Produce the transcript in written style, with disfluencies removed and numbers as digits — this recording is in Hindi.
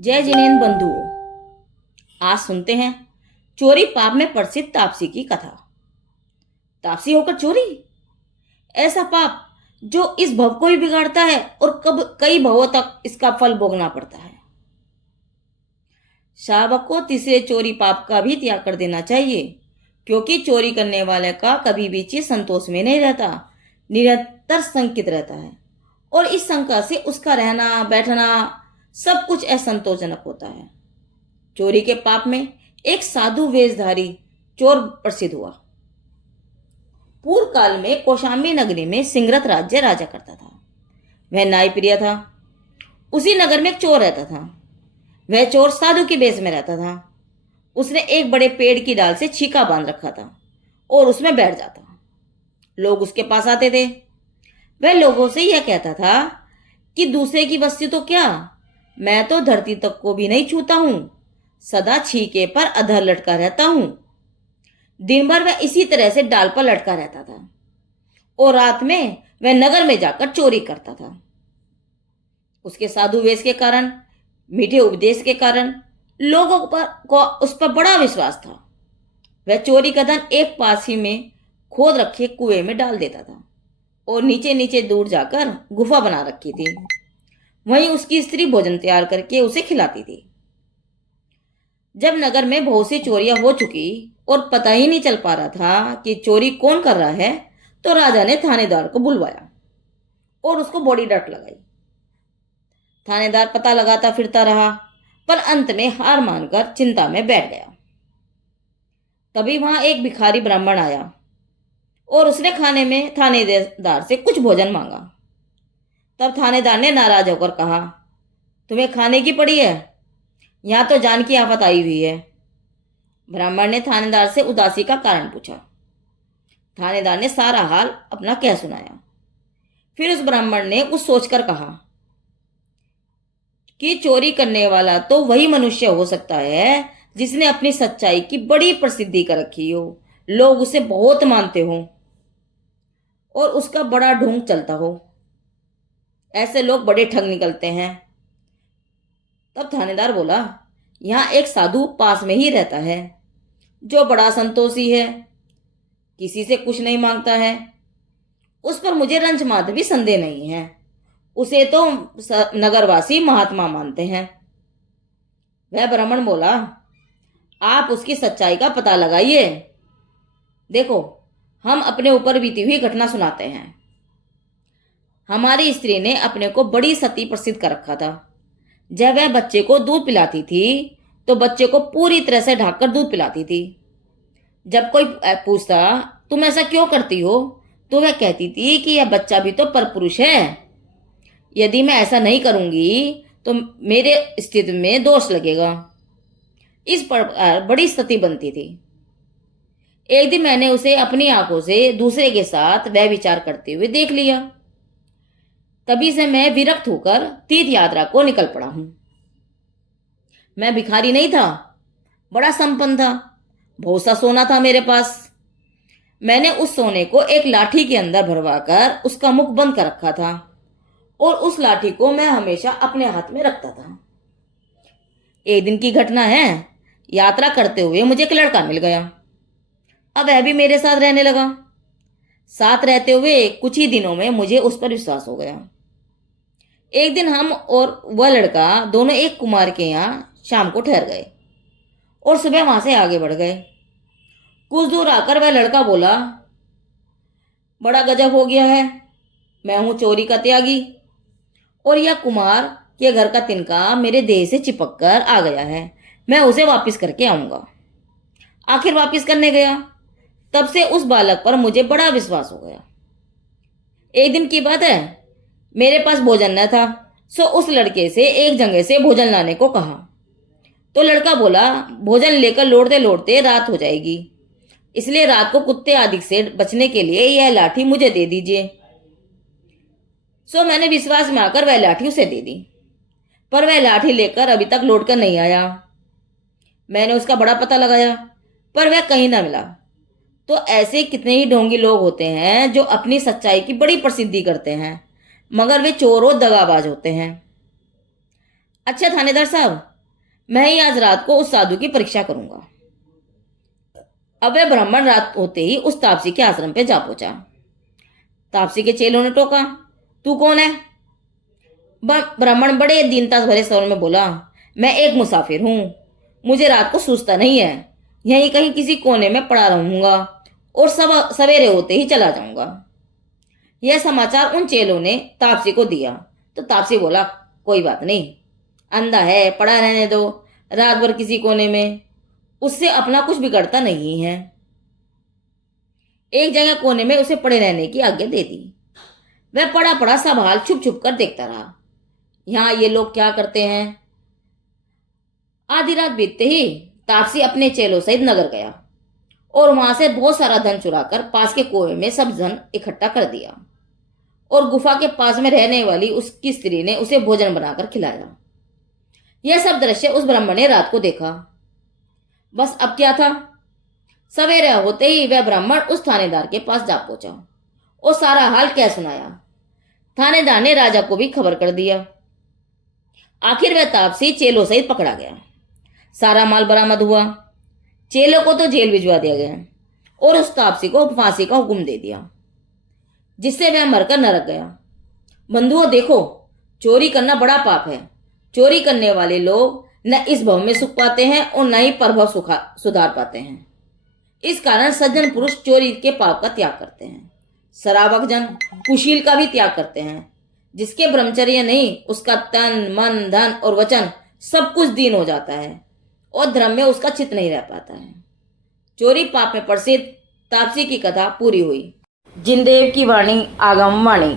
जय जिनेन्द्र बंधुओं, आज सुनते हैं चोरी पाप में प्रसिद्ध तापसी की कथा। तापसी होकर चोरी, ऐसा पाप जो इस भव को भी बिगाड़ता है और कब कई भवों तक इसका फल भोगना पड़ता है। शावक को तीसरे चोरी पाप का भी त्याग कर देना चाहिए, क्योंकि चोरी करने वाले का कभी भी चीज संतोष में नहीं रहता, निरंतर शंकित रहता है और इस शंका से उसका रहना बैठना सब कुछ असंतोषजनक होता है। चोरी के पाप में एक साधु वेशधारी चोर प्रसिद्ध हुआ। पूर्व काल में कौशाम्बी नगरी में सिंगरत राज्य राजा करता था। वह न्यायप्रिय था। उसी नगर में एक चोर रहता था। वह चोर साधु के वेश में रहता था। उसने एक बड़े पेड़ की डाल से छीका बांध रखा था और उसमें बैठ जाता। लोग उसके पास आते थे। वह लोगों से यह कहता था कि दूसरे की बस्ती तो क्या, मैं तो धरती तक को भी नहीं छूता हूं, सदा छीके पर अधर लटका रहता हूं। दिन भर वह इसी तरह से डाल पर लटका रहता था और रात में वह नगर में जाकर चोरी करता था। उसके साधु वेश के कारण, मीठे उपदेश के कारण लोगों पर को उस पर बड़ा विश्वास था। वह चोरी का धन एक पास ही में खोद रखे कुएं में डाल देता था और नीचे नीचे दूर जाकर गुफा बना रखी थी। वहीं उसकी स्त्री भोजन तैयार करके उसे खिलाती थी। जब नगर में बहुत सी चोरियां हो चुकी और पता ही नहीं चल पा रहा था कि चोरी कौन कर रहा है, तो राजा ने थानेदार को बुलवाया और उसको बड़ी डांट लगाई। थानेदार पता लगाता फिरता रहा, पर अंत में हार मानकर चिंता में बैठ गया। तभी वहां एक भिखारी ब्राह्मण आया और उसने खाने में थानेदार से कुछ भोजन मांगा। तब थानेदार ने नाराज होकर कहा, तुम्हें खाने की पड़ी है, यहां तो जान की आफत आई हुई है। ब्राह्मण ने थानेदार से उदासी का कारण पूछा। थानेदार ने सारा हाल अपना कह सुनाया। फिर उस ब्राह्मण ने कुछ सोचकर कहा कि चोरी करने वाला तो वही मनुष्य हो सकता है जिसने अपनी सच्चाई की बड़ी प्रसिद्धि कर रखी हो, लोग उसे बहुत मानते हो और उसका बड़ा ढोंग चलता हो। ऐसे लोग बड़े ठग निकलते हैं। तब थानेदार बोला, यहां एक साधु पास में ही रहता है जो बड़ा संतोषी है, किसी से कुछ नहीं मांगता है। उस पर मुझे रंज मात्र भी संदेह नहीं है। उसे तो नगरवासी महात्मा मानते हैं। वह ब्राह्मण बोला, आप उसकी सच्चाई का पता लगाइए। देखो, हम अपने ऊपर बीती हुई घटना सुनाते हैं। हमारी स्त्री ने अपने को बड़ी सती प्रसिद्ध कर रखा था। जब वह बच्चे को दूध पिलाती थी तो बच्चे को पूरी तरह से ढककर दूध पिलाती थी। जब कोई पूछता तुम ऐसा क्यों करती हो, तो वह कहती थी कि यह बच्चा भी तो परपुरुष है। यदि मैं ऐसा नहीं करूंगी तो मेरे अस्तित्व में दोष लगेगा। इस प्रकार बड़ी सती बनती थी। एक दिन मैंने उसे अपनी आंखों से दूसरे के साथ वह विचार करते हुए देख लिया। तभी से मैं विरक्त होकर तीर्थ यात्रा को निकल पड़ा हूं। मैं भिखारी नहीं था, बड़ा संपन्न था। बहुत सा सोना था मेरे पास। मैंने उस सोने को एक लाठी के अंदर भरवाकर उसका मुख बंद कर रखा था और उस लाठी को मैं हमेशा अपने हाथ में रखता था। एक दिन की घटना है, यात्रा करते हुए मुझे एक लड़का मिल गया। अब वह भी मेरे साथ रहने लगा। साथ रहते हुए कुछ ही दिनों में मुझे उस पर विश्वास हो गया। एक दिन हम और वह लड़का दोनों एक कुमार के यहाँ शाम को ठहर गए और सुबह वहां से आगे बढ़ गए। कुछ दूर आकर वह लड़का बोला, बड़ा गजब हो गया है, मैं हूं चोरी का त्यागी और यह कुमार के घर का तिनका मेरे देह से चिपक कर आ गया है। मैं उसे वापस करके आऊंगा। आखिर वापस करने गया। तब से उस बालक पर मुझे बड़ा विश्वास हो गया। एक दिन की बात है, मेरे पास भोजन न था, सो उस लड़के से एक जगह से भोजन लाने को कहा। तो लड़का बोला, भोजन लेकर लौटते लौटते रात हो जाएगी, इसलिए रात को कुत्ते आदि से बचने के लिए यह लाठी मुझे दे दीजिए। सो मैंने विश्वास में आकर वह लाठी उसे दे दी, पर वह लाठी लेकर अभी तक लौट कर नहीं आया। मैंने उसका बड़ा पता लगाया, पर वह कहीं ना मिला। तो ऐसे कितने ही ढोंगी लोग होते हैं जो अपनी सच्चाई की बड़ी प्रसिद्धि करते हैं, मगर वे चोर और दगाबाज होते हैं। अच्छा थानेदार साहब, मैं ही आज रात को उस साधु की परीक्षा करूंगा। अब वह ब्राह्मण रात होते ही उस तापसी के आश्रम पे जा पहुंचा। तापसी के चेलों ने टोका, तू कौन है? ब्राह्मण बड़े दीनता भरे स्वर में बोला, मैं एक मुसाफिर हूं, मुझे रात को सूझता नहीं है, यहीं कहीं किसी कोने में पड़ा रहूंगा और सवेरे होते ही चला जाऊंगा। यह समाचार उन चेलों ने तापसी को दिया तो तापसी बोला, कोई बात नहीं, अंधा है, पड़ा रहने दो रात भर किसी कोने में, उससे अपना कुछ बिगड़ता नहीं है। एक जगह कोने में उसे पड़े रहने की आज्ञा दे दी। वह पड़ा पड़ा सब हाल छुप छुप कर देखता रहा, यहाँ ये लोग क्या करते हैं। आधी रात बीतते ही तापसी अपने चेलों सहित नगर गया और वहां से बहुत सारा धन चुराकर पास के कुएं में सब धन इकट्ठा कर दिया और गुफा के पास में रहने वाली उसकी स्त्री ने उसे भोजन बनाकर खिलाया। यह सब दृश्य उस ब्राह्मण ने रात को देखा। बस अब क्या था, सवेरे होते ही वह ब्राह्मण उस थानेदार के पास जा पहुंचा और सारा हाल कह सुनाया। थानेदार ने राजा को भी खबर कर दिया। आखिर वह तापसी चेलों सहित पकड़ा गया। सारा माल बरामद हुआ। चेलों को तो जेल भिजवा दिया गया और उस तापसी को फांसी का हुक्म दे दिया, जिससे वह मरकर नरक गया। बंधुओं देखो, चोरी करना बड़ा पाप है। चोरी करने वाले लोग न इस भव में सुख पाते हैं और न ही परभव सुधार पाते हैं। इस कारण सज्जन पुरुष चोरी के पाप का त्याग करते हैं। शराबक जन कुशील का भी त्याग करते हैं। जिसके ब्रह्मचर्य नहीं, उसका तन मन धन और वचन सब कुछ दीन हो जाता है और धर्म में उसका चित नहीं रह पाता है। चोरी पाप में प्रसिद्ध तापसी की कथा पूरी हुई। जिनदेव की वाणी आगम वाणी।